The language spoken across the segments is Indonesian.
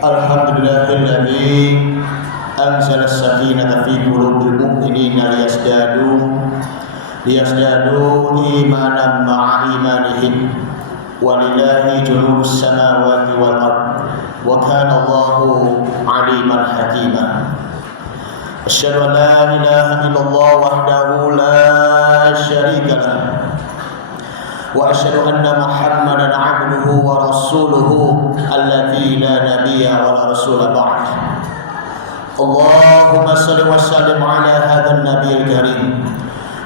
Alhamdulillahilladzi anzala as-sakinata fi qulubil mu'minina liyazdadu imanan ma'a imanihim walillahi junudus samawati wal ard wa kana Allahu 'aliman hakima. Asyhadu an la ilaha illallah wahdahu la syarika lah wa asyhadu anna Muhammadan 'abduhu wa rasuluhu alladzi la nabiyya wa la rasula ba'd. Allahumma shalli wa sallim ala hadzal nabiyil karim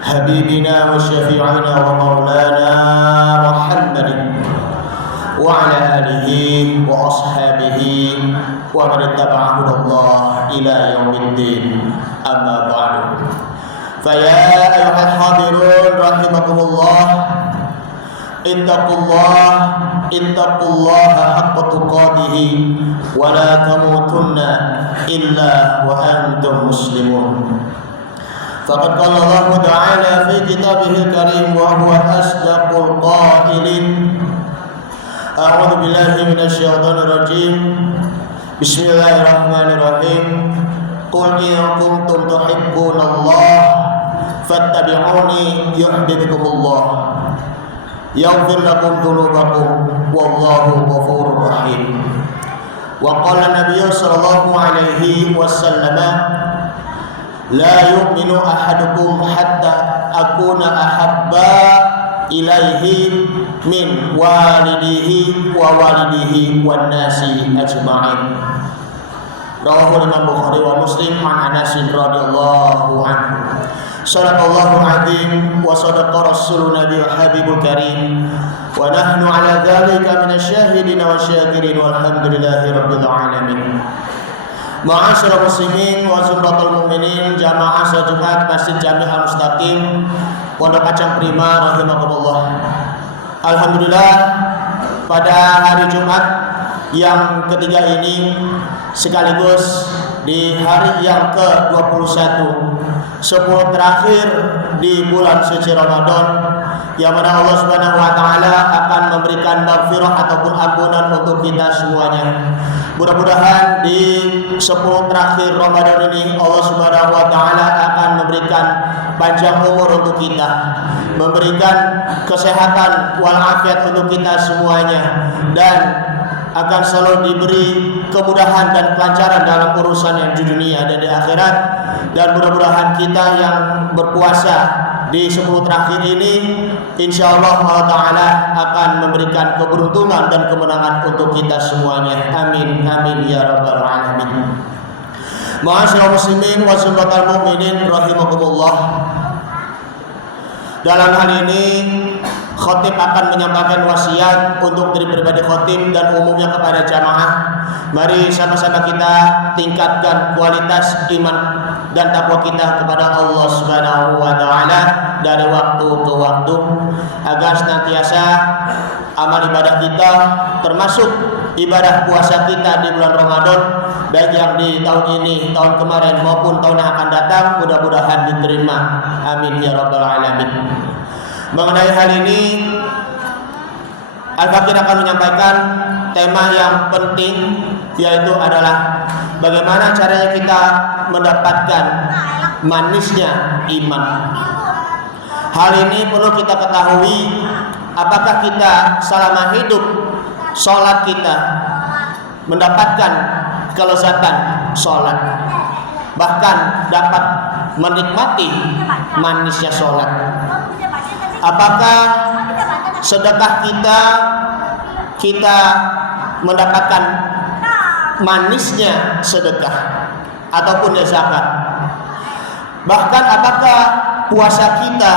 habibina wa syafi'ina wa maulana Muhammadin wa ala alihi wa ashabihi wa man tabi'ahu Allah ila yaumiddin. Amma ba'du. Fa ya ayyuhal hadirun rahimakumullah, ittaqullaha haqqa tuqatih wa la tamutunna illa wa antum muslimun. Faqad qala Allah ta'ala fi kitabihil karim wa huwa asdaqul qailin. A'udzu billahi minasy syaithanir rajim. Bismillahirrahmanirrahim. Qul in kuntum tuhibbunallaha fattabi'uni yuhibbukumullah yaghfir lakum dhunubakum wallahu ghafurur rahim. Wa qala Nabiy sallallahu alaihi wasallam, la yu'minu ahadukum hatta akuna ahabba ilaihi min walidihi wa walidihi wan nasi ajma'in. Rawahu Imam Bukhari wa Muslim an Anas radhiyallahu anhu. Sadaqallahu azim wa sadaqa rasulun nabi habibul karim wa nahnu ala dhalika minasyahidin wa syakirin walhamdulillahi rabbil alamin. Ma'asyiral muslimin wa zumratul mu'minin jamaah salat Jumat Masjid Jami' Al-Mustaqim Pondok Kacang Prima rahimakumullah. Alhamdulillah, pada hari Jumat yang ketiga ini sekaligus di hari yang ke-21 10 terakhir di bulan suci Ramadan, yang mana Allah Subhanahu wa taala akan memberikan maghfirah ataupun ampunan untuk kita semuanya. Mudah-mudahan di 10 terakhir Ramadan ini Allah Subhanahu wa taala akan memberikan panjang umur untuk kita, memberikan kesehatan walafiat untuk kita semuanya, dan akan selalu diberi kemudahan dan kelancaran dalam urusan yang di dunia dan di akhirat. Dan mudah-mudahan kita yang berpuasa di 10 terakhir ini insyaallah Allah Ta'ala akan memberikan keberuntungan dan kemenangan untuk kita semuanya. Amin, amin ya rabbal alamin. Ma'asyiral muslimin wa zumratul mu'minin rahimakumullah. Dalam hal ini khatib akan menyampaikan wasiat untuk diri pribadi khatib dan umumnya kepada jamaah. Mari sama-sama kita tingkatkan kualitas iman dan takwa kita kepada Allah Subhanahu wa taala dari waktu ke waktu, agar senantiasa amal ibadah kita termasuk ibadah puasa kita di bulan Ramadan, baik yang di tahun ini, tahun kemarin maupun tahun yang akan datang, mudah-mudahan diterima. Amin ya rabbal alamin. Mengenai hal ini, Al-Fakir akan menyampaikan tema yang penting, yaitu adalah bagaimana caranya kita mendapatkan manisnya iman. Hal ini perlu kita ketahui, apakah kita selama hidup sholat kita mendapatkan kelezatan sholat, bahkan dapat menikmati manisnya sholat. Apakah sedekah kita mendapatkan manisnya sedekah ataupun zakat? Bahkan apakah puasa kita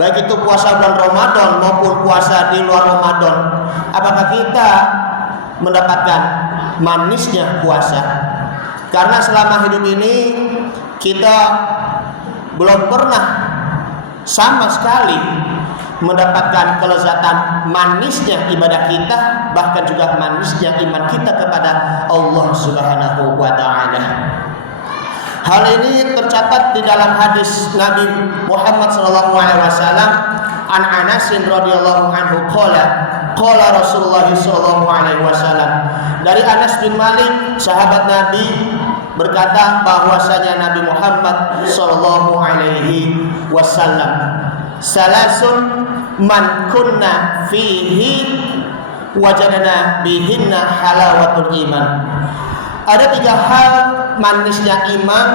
baik itu puasa bulan Ramadan maupun puasa di luar Ramadan, apakah kita mendapatkan manisnya puasa? Karena selama hidup ini kita belum pernah sama sekali mendapatkan kelezatan manisnya ibadah kita, bahkan juga manisnya iman kita kepada Allah Subhanahu wa taala. Hal ini tercatat di dalam hadis Nabi Muhammad sallallahu alaihi wasallam, an Anas radhiyallahu anhu qala Rasulullah sallallahu alaihi wasallam. Dari Anas bin Malik, sahabat Nabi, berkata bahwasanya Nabi Muhammad sallallahu alaihi wasallam, salasun man kunna fihi wajadana bihinna halawatul iman. Ada 3 hal manisnya iman,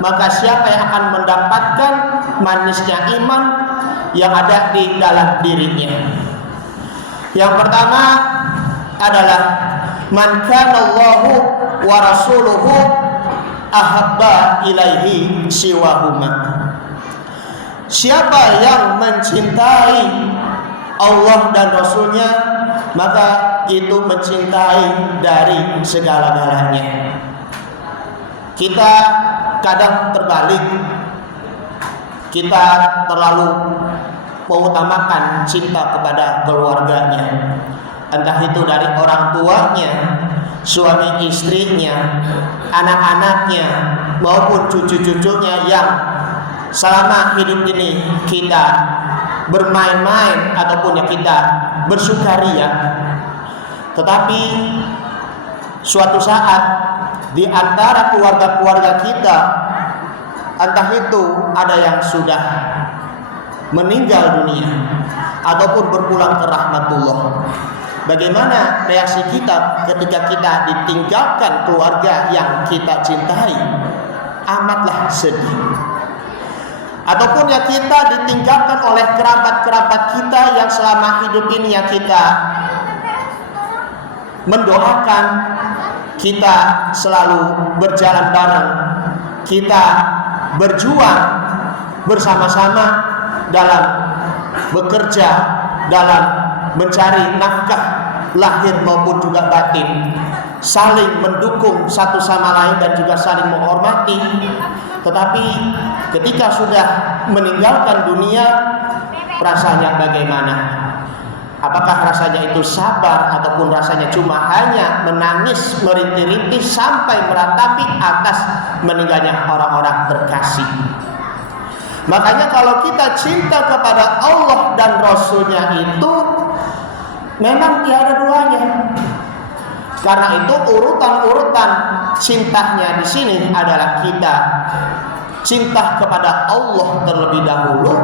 maka siapa yang akan mendapatkan manisnya iman yang ada di dalam dirinya? Yang pertama adalah man kana Allahu wa rasuluhu ahabba ilaihi siwahuma. Siapa yang mencintai Allah dan Rasulnya, maka itu mencintai dari segala-galanya. Kita kadang terbalik, kita terlalu mengutamakan cinta kepada keluarganya, entah itu dari orang tuanya, suami istrinya, anak-anaknya, maupun cucu-cucunya yang selama hidup ini kita bermain-main ataupun yang kita bersukaria. Tetapi suatu saat di antara keluarga-keluarga kita, entah itu ada yang sudah meninggal dunia ataupun berpulang ke rahmatullah, bagaimana reaksi kita ketika kita ditinggalkan keluarga yang kita cintai? Amatlah sedih. Ataupun yang kita ditinggalkan oleh kerabat-kerabat kita yang selama hidup ini yang kita mendoakan, kita selalu berjalan bareng, kita berjuang bersama-sama dalam bekerja, dalam mencari nafkah lahir maupun juga batin, saling mendukung satu sama lain dan juga saling menghormati. Tetapi ketika sudah meninggalkan dunia, rasanya bagaimana? Apakah rasanya itu sabar ataupun rasanya cuma hanya menangis merintih-rintih sampai meratapi atas meninggalnya orang-orang terkasih? Makanya kalau kita cinta kepada Allah dan Rasulnya itu memang tiada duanya. Karena itu urutan-urutan cintanya di sini adalah kita cinta kepada Allah terlebih dahulu,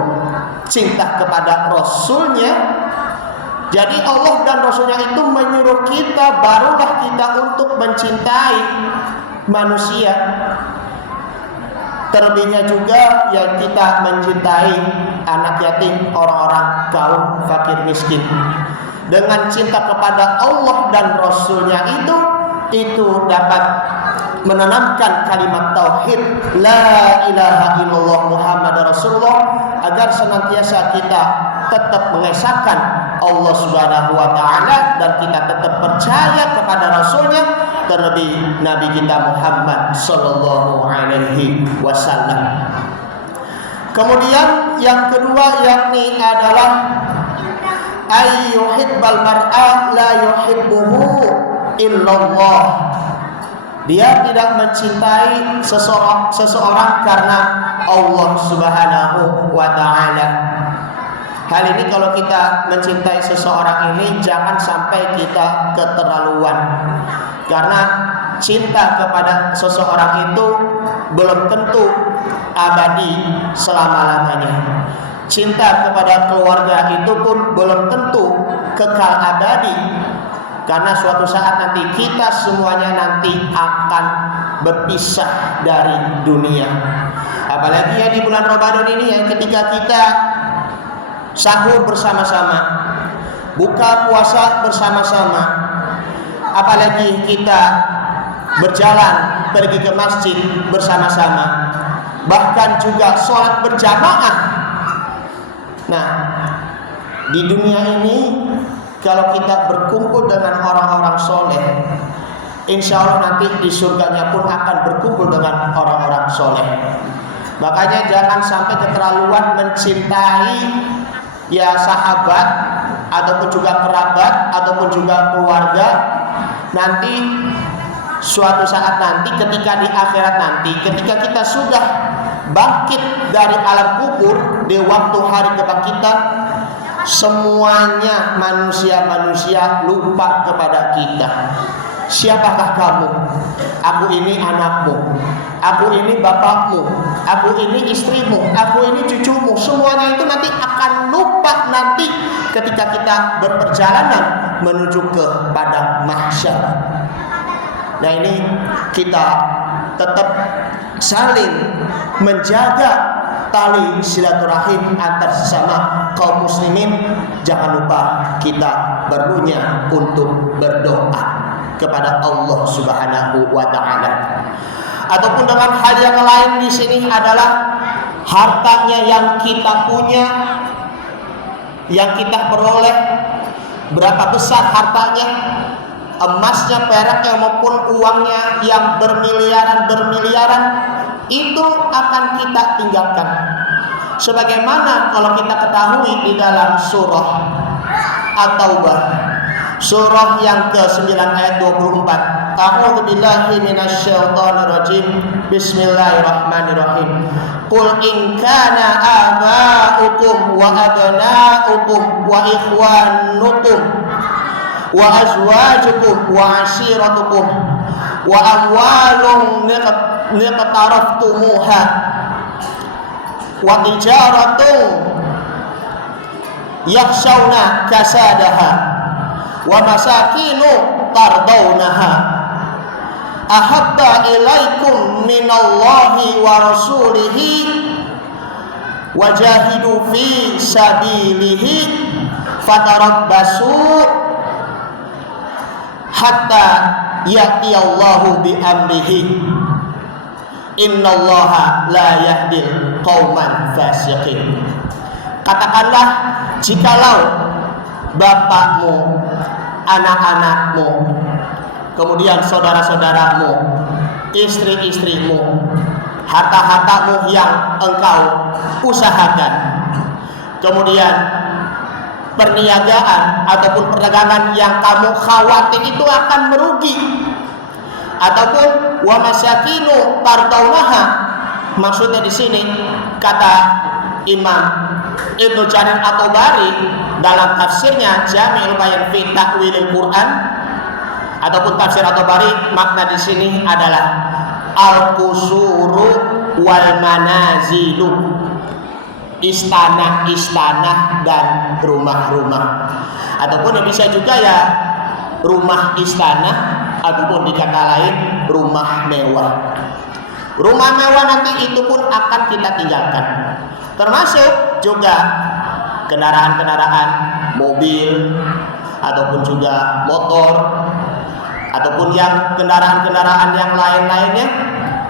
cinta kepada Rasulnya. Jadi Allah dan Rasulnya itu menyuruh kita, barulah kita untuk mencintai manusia. Terlebihnya juga yang kita mencintai anak yatim, orang-orang kaum fakir miskin. Dengan cinta kepada Allah dan Rasulnya itu dapat menanamkan kalimat tauhid la ilaha illallah Muhammad Rasulullah, agar senantiasa kita tetap mengesahkan Allah Subhanahu wa taala dan kita tetap percaya kepada Rasulnya, terlebih Nabi kita Muhammad sallallahu alaihi wasallam. Kemudian yang kedua yakni adalah ayyuhibbal mar'a la yuhibbuhu illallah. Dia tidak mencintai seseorang karena Allah Subhanahu wa taala. Hal ini kalau kita mencintai seseorang ini jangan sampai kita keterlaluan. Karena cinta kepada seseorang itu belum tentu abadi selama-lamanya. Cinta kepada keluarga itu pun belum tentu kekal abadi. Karena suatu saat nanti kita semuanya nanti akan berpisah dari dunia. Apalagi ya di bulan Ramadan ini yang ketika kita sahur bersama-sama, buka puasa bersama-sama, apalagi kita berjalan pergi ke masjid bersama-sama, bahkan juga sholat berjamaah. Nah, di dunia ini kalau kita berkumpul dengan orang-orang soleh, insya Allah nanti di surganya pun akan berkumpul dengan orang-orang soleh. Makanya jangan sampai keterlaluan mencintai ya sahabat ataupun juga kerabat ataupun juga keluarga. Nanti suatu saat nanti ketika di akhirat nanti, ketika kita sudah bangkit dari alam kubur di waktu hari kebangkitan, semuanya manusia-manusia lupa kepada kita. Siapakah kamu? Aku ini anakmu, aku ini bapakmu, aku ini istrimu, aku ini cucumu. Semuanya itu nanti akan lupa nanti ketika kita berperjalanan menuju kepada mahsyar. Nah, ini kita tetap saling menjaga tali silaturahim antar sesama kaum muslimin. Jangan lupa kita berdunya untuk berdoa kepada Allah Subhanahu wa taala. Ataupun dengan hal yang lain di sini adalah hartanya yang kita punya, yang kita peroleh, berapa besar hartanya, emasnya, peraknya maupun uangnya yang bermiliaran, itu akan kita tinggalkan. Sebagaimana kalau kita ketahui di dalam surah At-Taubah, surah yang ke-9 ayat 24. A'udzu billahi minasyaitonir rajim. Bismillahirrahmanirrahim. Qul in kana aba'ukum wa abna'ukum wa ikhwanukum wa azwajukum wa ashiratukum wa amwalun niqtaraftumuha wa tijaratun yakhshawna kasadaha wa masakinu tardawnaha ahabba ilaikum minallahi wa rasulihi wajahidu fi sabilihi fatarabbasu hatta ya'tiyallahu bi amrihi innallaha la yahdil qauman fasiqin. Katakanlah, jikalau bapakmu, anak-anakmu, kemudian saudara-saudaramu, istri-istrimu, harta-hartamu yang engkau usahakan, kemudian perniagaan ataupun perdagangan yang kamu khawatir itu akan merugi, ataupun wa masyakinu tardaunaha, maksudnya di sini kata Imam Ibnu Jarir At-Tabari dalam tafsirnya Jami'ul Bayan fi Ta'wilil Quran ataupun tafsir At-Tabari, makna di sini adalah al-qusuru wal manazilu, istana-istana dan rumah-rumah, ataupun bisa juga ya rumah istana ataupun dikata lain rumah mewah. Rumah mewah nanti itu pun akan kita tinggalkan, termasuk juga kendaraan-kendaraan mobil ataupun juga motor ataupun yang kendaraan-kendaraan yang lain-lainnya,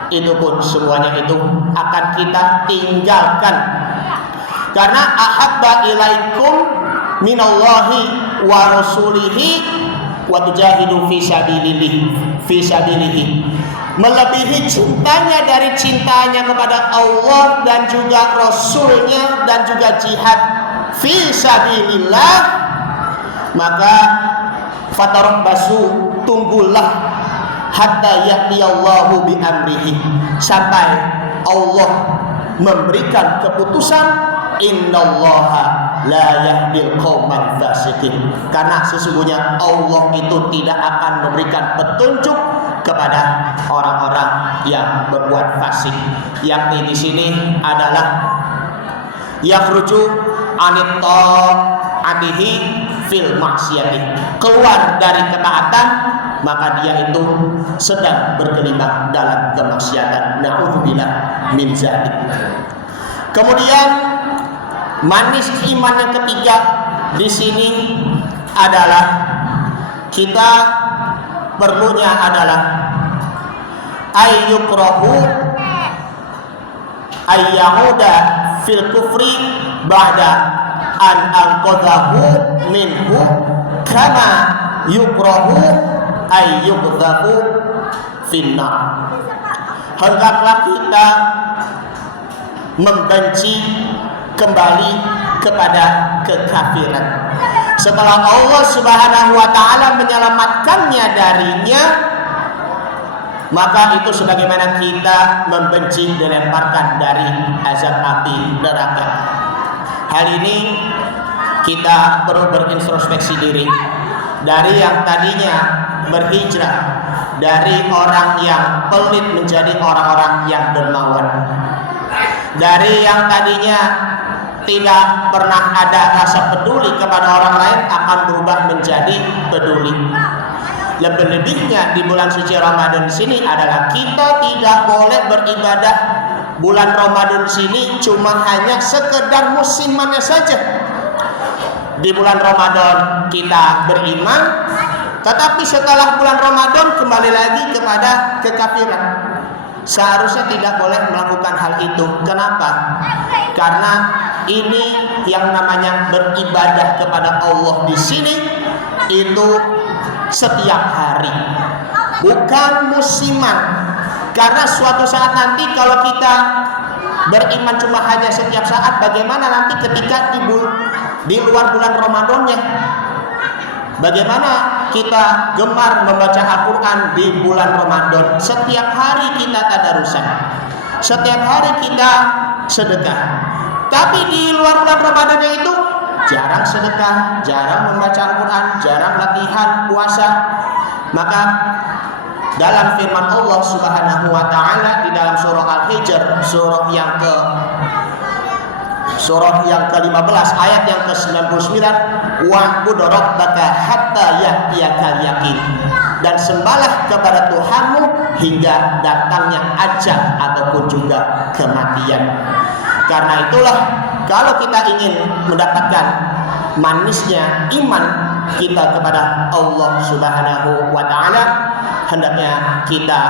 itu pun semuanya itu akan kita tinggalkan. Karena ahabba ilaikum minallahi wa rasulihi wa tujahidu fi sabilihi, melebihi cintanya dari cintanya kepada Allah dan juga Rasulnya dan juga jihad fi sabilillah, maka fatarabbasu, tunggulah hatta ya'tiyallahu bi amrihi, sampai Allah memberikan keputusan. Innallaha la yahdil qauman fasiqin, karena sesungguhnya Allah itu tidak akan memberikan petunjuk kepada orang-orang yang berbuat fasik. Yakni di sini adalah yakhruju anit ta'atihi fil maksiyati, keluar dari ketaatan, maka dia itu sedang berkelima dalam kemaksiatan. Na'udzubillah min dzalik. Kemudian manis iman yang ketiga di sini adalah kita perlunya adalah ayyukrahu ayyahuda fil kufri ba'da an anqadhahu minhu kama yukrahu ay yuqdhafu finnar. Hendaklah kita membenci kembali kepada kekafiran setelah Allah Subhanahu wa taala menyelamatkannya darinya, maka itu sebagaimana kita membenci dilemparkan dari azab api neraka. Hal ini kita perlu berintrospeksi diri dari yang tadinya berhijrah dari orang yang pelit menjadi orang-orang yang dermawan, dari yang tadinya tidak pernah ada rasa peduli kepada orang lain akan berubah menjadi peduli. Lebih-lebihnya di bulan suci Ramadan sini adalah kita tidak boleh beribadah bulan Ramadan sini cuma hanya sekedar musimannya saja. Di bulan Ramadan kita beriman, tetapi setelah bulan Ramadan kembali lagi kepada kekafiran. Seharusnya tidak boleh melakukan hal itu. Kenapa? Karena ini yang namanya beribadah kepada Allah di sini itu setiap hari, bukan musiman. Karena suatu saat nanti kalau kita beriman cuma hanya setiap saat, bagaimana nanti ketika di luar bulan Ramadannya? Bagaimana kita gemar membaca Al-Quran di bulan Ramadan? Setiap hari kita tadarusan, setiap hari kita sedekah. Tapi di luar bulan Ramadannya itu jarang sedekah, jarang membaca Al-Quran, jarang latihan puasa. Maka dalam firman Allah Subhanahu wa taala di dalam surah Al-Hijr, surah yang ke-15 ayat yang ke-99, wa'bud rabbaka hatta ya'tiyakal yaqin, dan sembahlah kepada Tuhanmu hingga datangnya ajal ataupun juga kematian. Karena itulah kalau kita ingin mendapatkan manisnya iman kita kepada Allah Subhanahu wa taala, hendaknya kita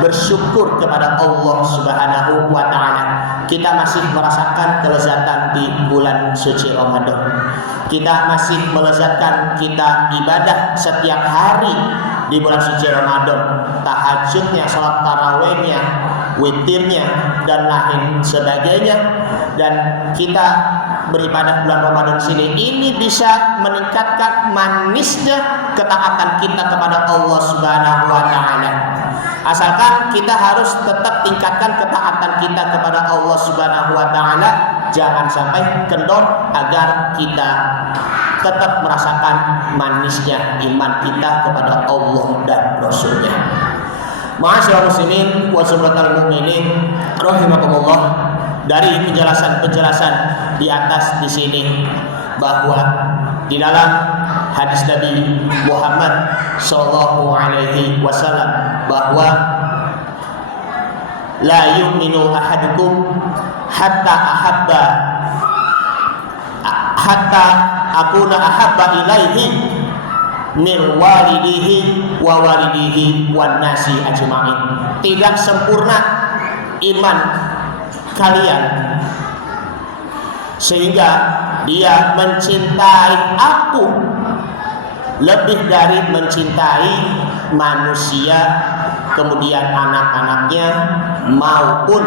bersyukur kepada Allah Subhanahu wa taala. Kita masih merasakan kelezatan di bulan suci Ramadan. Kita masih melezatkan kita ibadah setiap hari di bulan suci Ramadan. Tahajudnya, salat tarawihnya, witirnya, dan lain sebagainya. Dan kita beribadah bulan Ramadan sini ini bisa meningkatkan manisnya ketaatan kita kepada Allah Subhanahu wa taala. Asalkan kita harus tetap tingkatkan ketaatan kita kepada Allah Subhanahu wa taala, jangan sampai kendor agar kita tetap merasakan manisnya iman kita kepada Allah dan Rasul-Nya. Ma'asyiral muslimin wa subhanallahi mu'minin rahimakumullah, dari penjelasan-penjelasan di atas di sini bahwa di dalam hadis Nabi Muhammad sallallahu alaihi wasallam bahwa la yu'minu ahadukum hatta akuna ahabba ilaihi min walidihi wa walidihi wan nasi ajma'in. Tidak sempurna iman kalian sehingga dia mencintai aku lebih dari mencintai manusia, kemudian anak-anaknya, maupun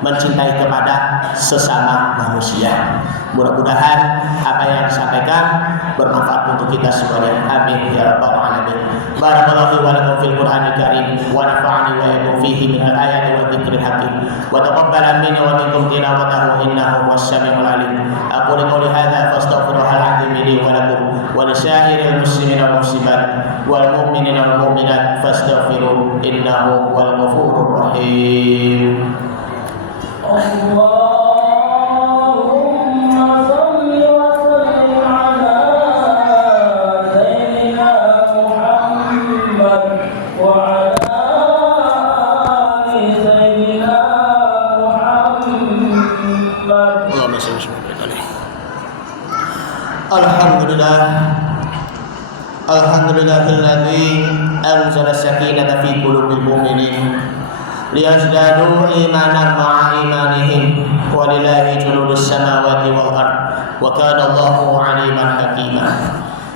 mencintai kepada sesama manusia. Mudah-mudahan apa yang disampaikan bermanfaat untuk kita semuanya. Amin ya rabbal alamin. Barakallahu wa lakum fil Qur'anil karim wa nafa'ani wa iyyakum fihi min al-ayati wa dzikril hakim wa taqabbal minni wa minkum tilawatahu innahu was-sami'ul alim. Aqulu qawli hadza fastaghfirullahal azim li wa lakum wa lisairil muslimina wal muslimat wal mu'minina wal mu'minat fastaghfiruhu innahu wal ghafurur rahim. Alhamdulillahilladzi anzala sakinata fi qulubil mu'minin liyazdadu imanan ma'a imanihim wa lillahi junudus samawati wal ard وكان الله عليما حكيما.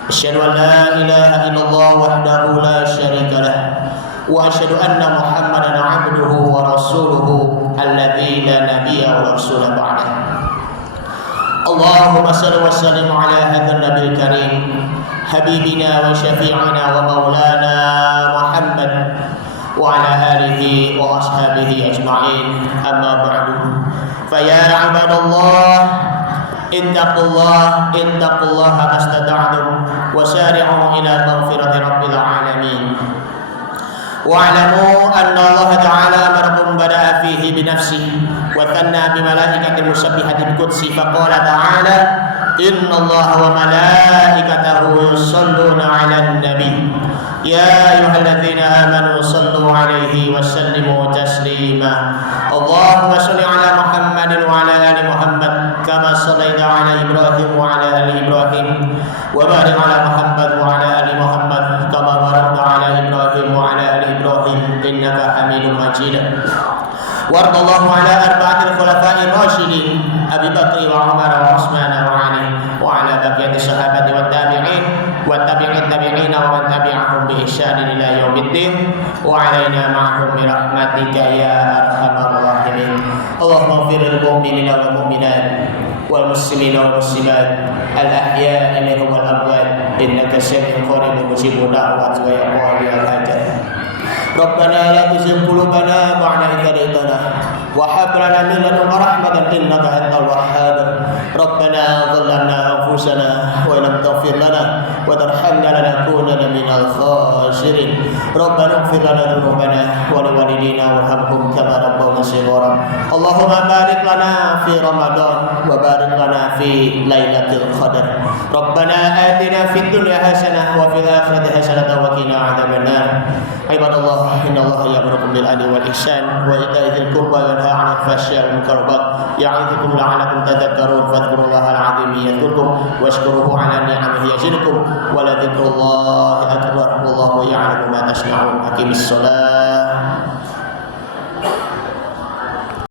أشهد أن لا إله إلا الله وحده لا شريك له وأشهد أن محمدا عبده ورسوله الذي لا نبي ورسول بعده. اللهم صل وسلم على هذا النبي الكريم حبيبنا وشفيعنا ومولانا محمد وعلى آله وأصحابه أجمعين. أما بعد فيا عباد الله اتقوا الله ما استطعتم وسارعوا إلى مغفرة رب العالمين. واعلموا أن الله تعالى أمركم بدأ فيه بنفسه وثنى بملائكة المسبحة القدس فقال تعالى إن الله وملائكته يصلون على النبي يا أيها الذين آمنوا صلوا عليه وسلموا تسليما. اللهم صل على محمد وعلى آل محمد كما صليت على إبراهيم وعلى آل إبراهيم وبارك على محمد وعلى آل محمد كما باركت على إبراهيم وعلى آل إبراهيم إنك حميد مجيد. وارض الله على أربعة الخلفاء الراشدين أبي بكر وعمر وعثمان وعلي وعلى بقية الصحابة والتابعين والتابعين ومن تبعهم بإحسان إلى يوم الدين وعلينا معهم برحمتك يا أرحم الراحمين. اللهم اغفر للمؤمنين والمؤمنات والمسلمين والمسلمات الأحياء منهم والأموات إنك سميع قريب مجيب الدعوات ويقضي الحاجات. ربنا لا تزغ قلوبنا بعد إذ هديتنا وهب لنا من لدنك رحمة إنك أنت الوهاب. ربنا ظلمنا أنفسنا وإن لم تغفر لنا وترحمنا لنكونن من الخاسرين. ربنا اغفر لنا ذنوبنا ولوالدينا وارحمهم كما ربونا صغارا. اللهم بارك لنا في رمضان وبارك لنا في ليلة القدر. ربنا آتنا في الدنيا حسنة وفي الآخرة حسنة وقنا عذاب النار. عباد الله إن الله يأمركم بالعدل والإحسان وإيتاء ذي القربى وينهى عن الفحشاء والمنكر والبغي يعظكم لعلكم تذكرون. فاذكروا الله العظيم يذكركم واشكروه على نعمه يزدكم ولذكر الله أكبر والله يعلم ما تصنعون. أقم الصلاة.